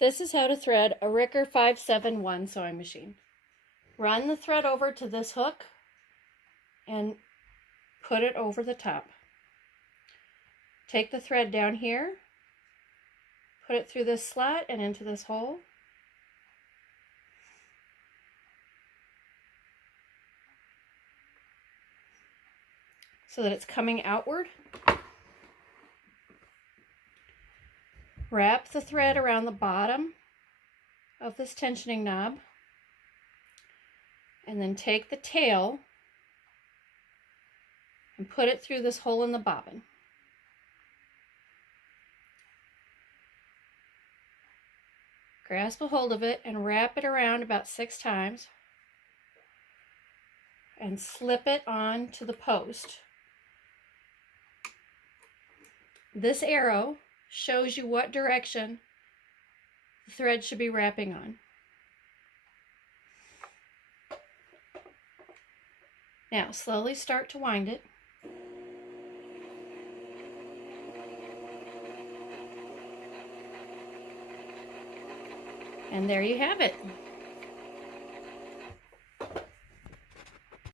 This is how to thread a Riccar 571 sewing machine. Run the thread over to this hook and put it over the top. Take the thread down here, put it through this slot and into this hole. So that it's coming outward. Wrap the thread around the bottom of this tensioning knob and then take the tail and put it through this hole in the bobbin. Grasp a hold of it and wrap it around about 6 times and slip it onto the post. This arrow shows you what direction the thread should be wrapping on. Now slowly start to wind it. And there you have it.